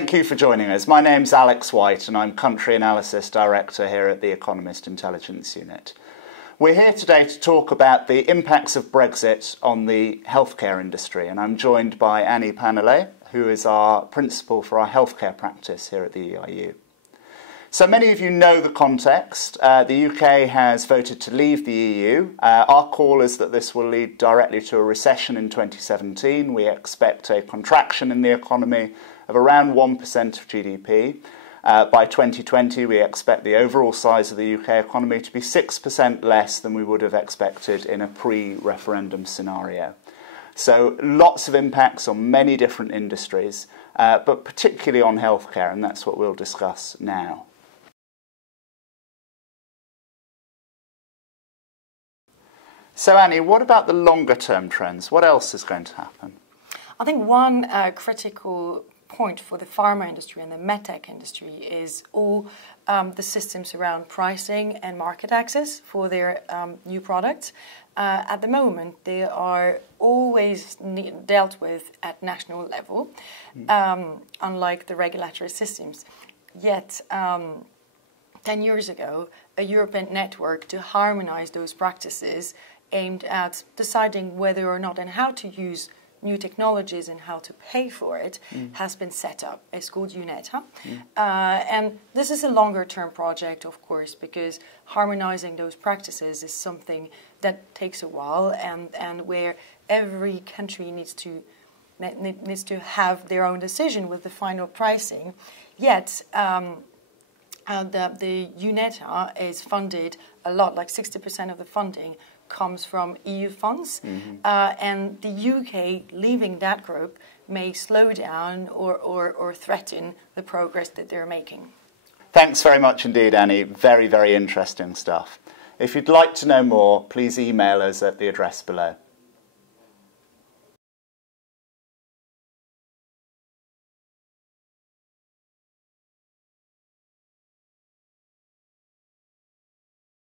Thank you for joining us. My name's Alex White and I'm Country Analysis Director here at the Economist Intelligence Unit. We're here today to talk about the impacts of Brexit on the healthcare industry, and I'm joined by Annie Pannelay, who is our principal for our healthcare practice here at the EIU. So many of you know the context. The UK has voted to leave the EU. Our call is that this will lead directly to a recession in 2017. We expect a contraction in the economy of around 1% of GDP. By 2020, we expect the overall size of the UK economy to be 6% less than we would have expected in a pre-referendum scenario. So lots of impacts on many different industries, but particularly on healthcare, and that's what we'll discuss now. So Annie, what about the longer term trends? What else is going to happen? I think one critical point for the pharma industry and the medtech industry is all the systems around pricing and market access for their new products. At the moment, they are always dealt with at national level, unlike the regulatory systems. Yet, 10 years ago, a European network to harmonize those practices aimed at deciding whether or not and how to use new technologies and how to pay for it has been set up. It's called UNETA. And this is a longer term project, of course, because harmonizing those practices is something that takes a while and where every country needs to have their own decision with the final pricing. Yet, the UNETA is funded a lot, like 60% of the funding comes from EU funds, and the UK leaving that group may slow down or threaten the progress that they're making. Thanks very much indeed, Annie. Very, very interesting stuff. If you'd like to know more, please email us at the address below.